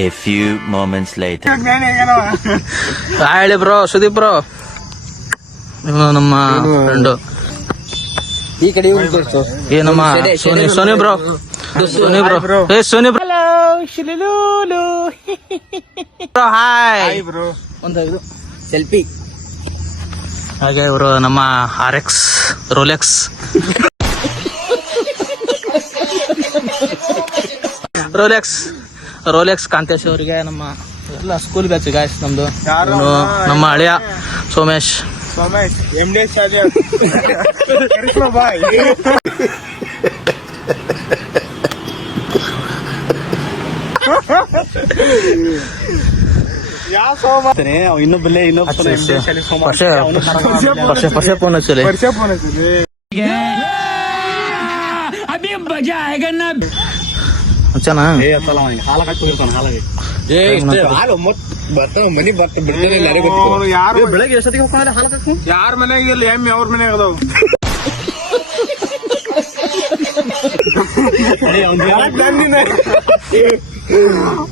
A few moments later. ಹೇಳಿ bro, Sudeep bro, ನಮ್ಮ friend ಈ ಕಡೆ ಏ ನಮ್ಮ ಸೋನಿ ಬ್ರೋ, ಸೋನಿ ಬ್ರೋ, ಏ ಸೋನಿ ಬ್ರೋ, ಹಾಯ್ ಬ್ರೋ. ಒಂದು ಇದು ಸೆಲ್ಫಿ. ಹಾಗೆ ಇವರು ನಮ್ಮ RX ರೋಲೆಕ್ಸ್ ಕಾಂತೇಶ್ ಅವರಿಗೆ ನಮ್ಮ ಎಲ್ಲ ಸ್ಕೂಲ್ ಬ್ಯಾಚ್ ಗಾಯ್ಸ್ ನಮ್ದು. ನಮ್ಮ ಹಳೆಯ ಸೋಮೇಶ್ MD ಕರಿಷ್ಮಾ ಬಾಯ್. ಇನ್ನೊಬ್ಬಲ್ಲೇ ಪರ್ಷ ಫೋನ್ ಹಚ್ಚಲಿ ಹಚ್ಚನಾ ಬೆಳಗ್ಗೆ ಎಷ್ಟೊತ್ತಿಗೆ ಹೋಗ್ಕೊಂಡ್ರೆ ಹಾಲು ಹಾಕು. ಯಾರ ಮನೆಯಾಗ ಇಲ್ಲ ಎಮ್ಮೆ ಅವ್ರ ಮನೆಯಾಗ ಅದಾವ.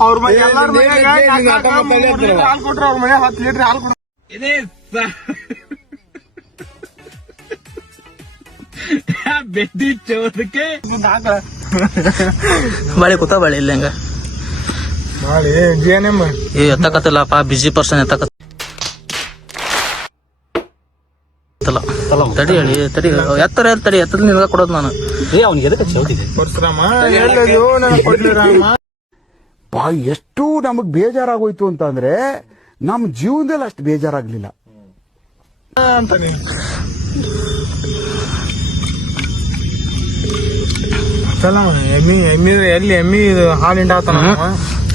ಅವ್ರ ಮನೆ ಎಲ್ಲಾರ ಮನೆಯಾಗ ಹಾಲು ಕೊಟ್ರೆ ಅವ್ರ ಮನೆ 10 ಲೀಟರ್ ಹಾಲು ಕೊಡ. ಬೆದ್ದಿ ಚೋದಕ್ಕೆ ಬಾಳೆ ಕೂತ ಬಾಳೆ ಇಲ್ಲ ಹಂಗ ಮಾಡಿ GNM ಏ ಎತ್ತಕತ್ತಲ್ಲಪ್ಪ, ಬಿಜಿ ಪರ್ಸನ್ ಎತ್ತಕತ್ತ. ತಡಿ ಹೇಳಿ ತಡಿ ಎತ್ತದ ನಿನ್ಗ ಕೊಡೋದು ನಾನು. ಅವ್ನಿಗೆ ಎದಕ್ಕೆ ಚೌದಿದೆ ಪರಶುರಾಮ ಎಲ್ಲದೋ ನನಗೆ ಕೊಡ್ಲಿರಾಮ. ಎಷ್ಟು ನಮಗ್ ಬೇಜಾರಾಗೋಯ್ತು ಅಂತ ಅಂದ್ರೆ ನಮ್ ಜೀವನದಲ್ಲಿ ಅಷ್ಟು ಬೇಜಾರಾಗ್ಲಿಲ್ಲ ಅಂತಾನೆ. ಎಲ್ಲಿ ಎಮ್ಮಿ ಹಾಲು ಹಿಂಡಾತಾನ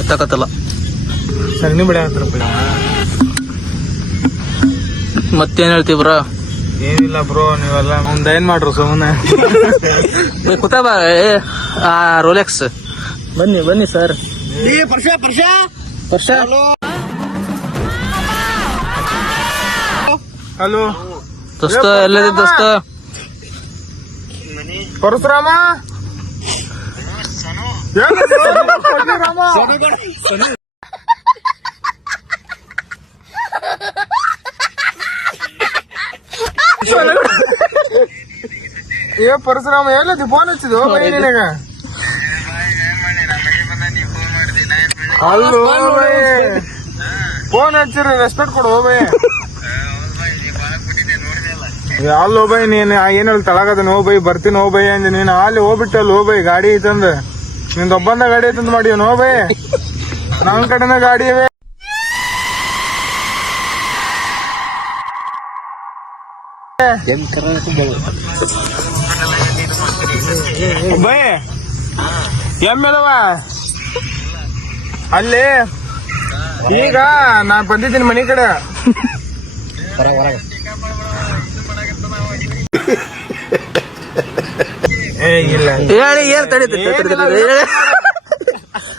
ಎತ್ತಕತ್ತಲ್ಲ, ಸಗಣಿ ಬಿಡ ಹಾಕ್ತಾರ. ಮತ್ತೇನ್ ಹೇಳ್ತೀವಿ ಬ್ರೋ? ಏನಿಲ್ಲ ಬ್ರೋ, ನೀವೆಲ್ಲ ಒಂದ್ ಏನ್ ಮಾಡ್ರು ಸುಮ್ಮನೆ ಕೂತ ಬಾ. ರೋಲೆಕ್ಸ್ ಬನ್ನಿ ಸರ್. ಪರ್ಷ ಹಲೋ ದೋಸ್ತ, ಎಲ್ಲದಿ ದೋಸ್ತ? ಪರಶುರಾಮ ಏ ಪರಶುರಾಮ ಎಲ್ಲದಿ ಫೋನ್ ಹಚ್ಚಿದ್ದು ನಿನಗ? ಅಲ್ಲೋ ಫೋನ್ ಹಚ್ಚಿರಿ, ರೆಸ್ಪೆಕ್ಟ್ ಕೊಡು ಬೈ. ಅಲ್ಲೋ ಬೈ, ನೀನ್ ಏನ್ ಹೇಳಿ ತಳಗದನ್ ಬೈ, ಬರ್ತೀನಿ ಬೈ ಅಂದ. ನೀನ್ ಅಲ್ಲಿ ಹೋಗ್ಬಿಟ್ಟಲ್ಲ ಬೈ, ಗಾಡಿ ಐತಂದ. ನಿಂದ ಒಬ್ಬಂದ ಗಾಡಿ ಐತಂದ ಮಾಡಿ ಬೈ. ನನ್ ಕಡೆನ ಗಾಡಿ ಇವೆ ಬೈ. ಎಮ್ಮೆದವ ಅಲ್ಲಿ. ಈಗ ನಾನ್ ಬಂದಿದ್ದೀನಿ ಮನಿ ಕಡೆ. ಇಲ್ಲ ಹೇಳಿ ಏನ್ ತಡೀತಿ?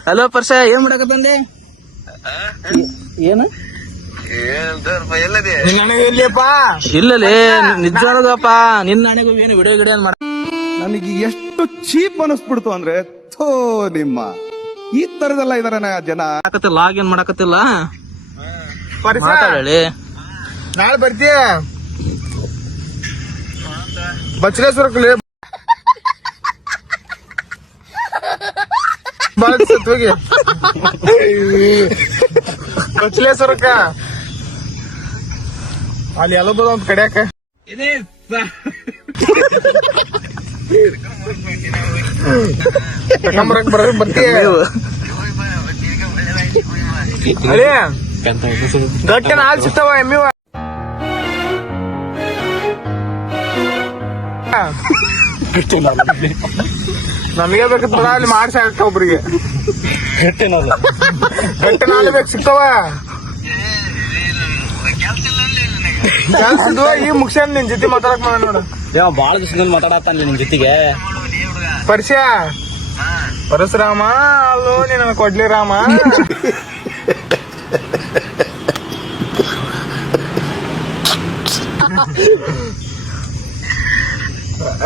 ಹಲೋ ಪರ್ಷ, ಏನ್ ಮಾಡಕ ಬಂದೆ? ಏನು ಇಲ್ಲಪ್ಪ? ಇಲ್ಲಲೇ, ನಿಜ ಹೇಳೋದಪ್ಪ. ನಿನ್ನ ನನಗೂ ಏನು ವಿಡಿಯೋ ಏನ್ ಮಾಡ. ನನಗೆ ಎಷ್ಟು ಚೀಪ್ ಅನಿಸ್ಬಿಡ್ತು ಅಂದ್ರೆ, ಥೋ ನಿಮ್ಮ ಈ ತರದೆಲ್ಲ ಇದಾರೆ ಜನ. ಲಾಗಿನ್ ಮಾಡಕತ್ತಿಲ್ಲ, ಪರಿಸ ಮಾತಾಡಲಿ. ನಾಳೆ ಬರ್ತೀಯ ಬಚ್ಚಲೇಶ್ವರಕ್ಕೆ ಹೋಗಿ ಬಚ್ಚಲೇಶ್ವರಕ್ಕ ಅಲ್ಲಿ ಎಲ್ಲ ಬೋದ ಒಂದ್ ಕಡೆಯಾಕ. ತಕೊಂಬರಕ್ ಬರ್ತೀಯ? ಅದೇ ಗಟ್ಟಿನ ಹಾಲು ಸಿಗ್ತಾವ ಎಮ್ಮಿವ. ನಮಗೆ ಬೇಕಂತ ಅಲ್ಲಿ ಮಾಡ್ಸಿ ಹಾಕ ಒಬ್ರಿಗೆ. ಗಟ್ಟಿನ ಹಾಲು ಬೇಕು, ಸಿಗ್ತಾವ. ಕೆಲ್ಸದ್ದು ಈ ಮುಗಿಸ್ಯಾನ ನಿನ್ ಜೊತೆ ಮಾತಾಡಕ್ ಮಾಡ ನೋಡು. ಬಾಳ ದಿವಸದಲ್ಲಿ ಮಾತಾಡತ್ತಾನ ನಿನ್ ಜೊತೆಗೆ. ಪರಿಚಯ ಪರಶುರಾಮ ಅಲ್ಲೋ, ನೀನ ಕೊಡ್ಲಿ ರಾಮ.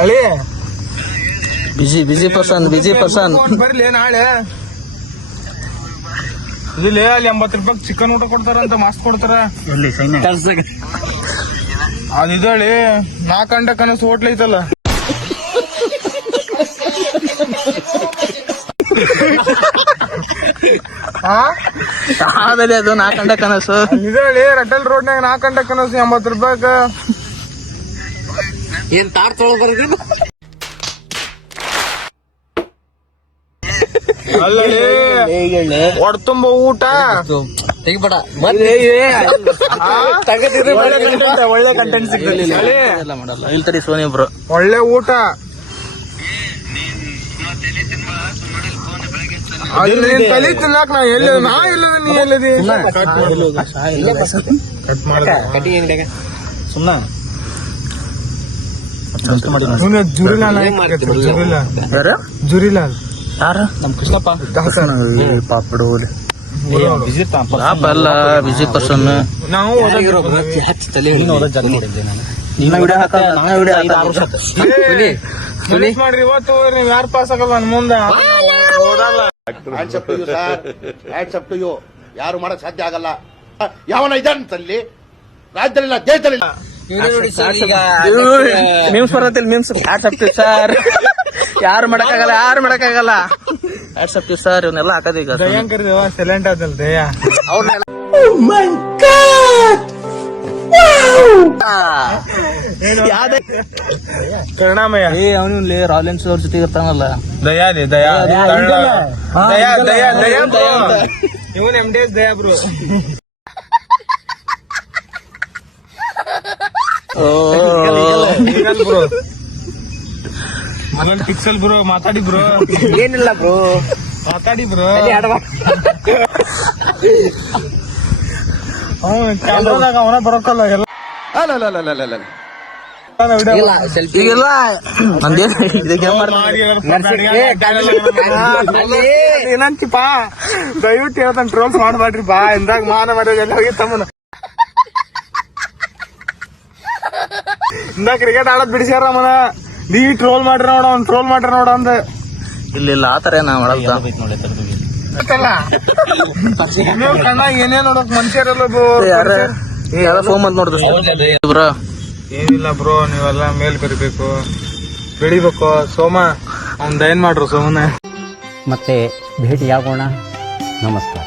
ಅಳಿ ಬಿಜಿ ಪರ್ಸನ್ ಬರ್ಲಿ ನಾಳೆ. ಇಲ್ಲಿ ಅಲ್ಲಿ 80 ರೂಪಾಯಿ ಚಿಕನ್ ಊಟ ಕೊಡ್ತಾರಂತ ಮಸ್ತ್ ಕೊಡ್ತಾರ. ಅದಿದಳಿ 4 ಗಂಟೆ ಕನಸು ಹೋಟ್ಲ್ ಐತಲ್ಲ. ಯಾವ್ದಲ್ಲಿ ಅದು 4 ಗಂಟೆ ಕನಸು? ಇದೇಳಿ ರಟಲ್ ರೋಡ್ನಾಗ 4 ಗಂಟೆ ಕನಸು 80 ರೂಪಾಯಿಗ. ಏನ್ ತಾರ್ ತೊಗೊಬರ್ದು? ಅಲ್ಲಲ್ಲಿ ಹೊಡ್ತುಂಬ ಊಟ ತೆಗಿಬೇಡ. ಒಳ್ಳೆ ಕಂಟೆಂಟ್ ಸಿಗ್ತದೆ. ಮಾಡಲ್ಲ ಇಲ್ಲಿ ತಡಿ ಸೋನಿ ಬ್ರೋ. ಒಳ್ಳೆ ಊಟ. ತಲೆ ತಿನ್ನಾಕ ನಾ ಎಲ್ಲ ನಾ ಇಲ್ಲದ ನೀ ಎಲ್ಲದಿ ಕಟ್ ಮಾಡ ಸುಮ್ನ ಜುರಿಲಾಲ್ ಯಾರು? ಜುರಿಲಾಲ್ ಯಾರು? ನಮ್ ಕೃಷ್ಣಪ್ಪ ಪಾಪಡು ಪಾಪ ಅಲ್ಲ ಬಿಸಿ ಪರ್ಸನ್. ನಾವು ಮಾಡ್ರಿ ಇವತ್ತು ನೀವ್ ಯಾರು ಪಾಸ್ ಆಗಲ್ಲ ನನ್ ಮುಂದೆ ಓದಲ್ಲ. ಯಾರು ಮಾಡಕ್ ಸಾಧ್ಯ ಆಗಲ್ಲ. ಯಾವನ ಇದಂತಲ್ಲಿ ರಾಜ್ಯದಲ್ಲಿಲ್ಲ ದೇಶದಲ್ಲಿಲ್ಲ. ಮೀಮ್ಸ್ ಬರತ್ತಿಲ್ಲ ಮೀಮ್ಸ್. ಸರ್ ಯಾರು ಮಾಡಕ್ಕಾಗಲ್ಲ ಸರ್ ಇವನ್ನೆಲ್ಲ ಹಾಕದ ಈಗ. ದಯಾಂಕರ್ದೇವ ಸೈಲೆಂಟ್ ಆದಲ್ ದಯಾ. ಕರುಣಾಮಯ ಅವನು ರಾಯಲೆನ್ಸ್ ಅವ್ರ ಜೊತೆಗೆ ಇರ್ತಾನಲ್ಲ. ದಯಾ ದಯಾ ದಯಾ ದಯಾ ದಯಾ ಇವನ್ MDS ದಯಾ ಬ್ರೋ. ಬ್ರೋ ಮಗನ್ ಪಿಕ್ಸಲ್ ಬ್ರೋ ಮಾತಾಡಿ ಬ್ರೋ. ಏನಿಲ್ಲ ಬ್ರೋ ಮಾತಾಡಿ ಬ್ರೋ. ಕ್ಯಾಮ್ರಾದಾಗ ಅವನ ಬರೋಕಲ್ಲ ಎಲ್ಲ ಈಗೆಲ್ಲ ಏನಂತಿಪ್ಪ ದಯವಿಟ್ಟು ಹೇಳ್ತಾನೆ ಟ್ರೋಲ್ಸ್ ಮಾಡ್ಬೇಡ್ರಿ ಬಾ ಎಂದಾಗ ಮಾನ ಮರ್ಯಾದೆ ಎಲ್ಲ ಹೋಗಿತ್ತಮ್ಮನ. ಇಂದ ಕ್ರಿಕೆಟ್ ಆಡೋದ್ ಬಿಡಿಸ್ಯಾರಮ್ಮನ. ನೀ ಟ್ರೋಲ್ ಮಾಡ್ರಿ ನೋಡ ಅವ್ನ್ ಟ್ರೋಲ್ ಮಾಡ್ರಿ ನೋಡ ಅಂದ. ಇಲ್ಲ ಆತರ ನಾ ಮಾಡಲ್ಲ. ನೀವು ಕಣ್ಣಾಗ ಏನೇನ್ ನೋಡಕ್ ಮನುಷ್ಯರೆಲ್ಲ ಯಾರ ಫೋನ್ ಬಂದ್ ನೋಡ್ದು ಬ್ರೋ. ಏನಿಲ್ಲ ಬ್ರೋ ನೀವೆಲ್ಲ ಮೇಲ್ ಬರಿಬೇಕು ಬೆಳಿಬೇಕು. ಸೋಮ ಅವ್ನ್ ದಯನ್ ಮಾಡ್ರು ಸೋಮನ. ಮತ್ತೆ ಭೇಟಿಯಾಗೋಣ. ನಮಸ್ಕಾರ.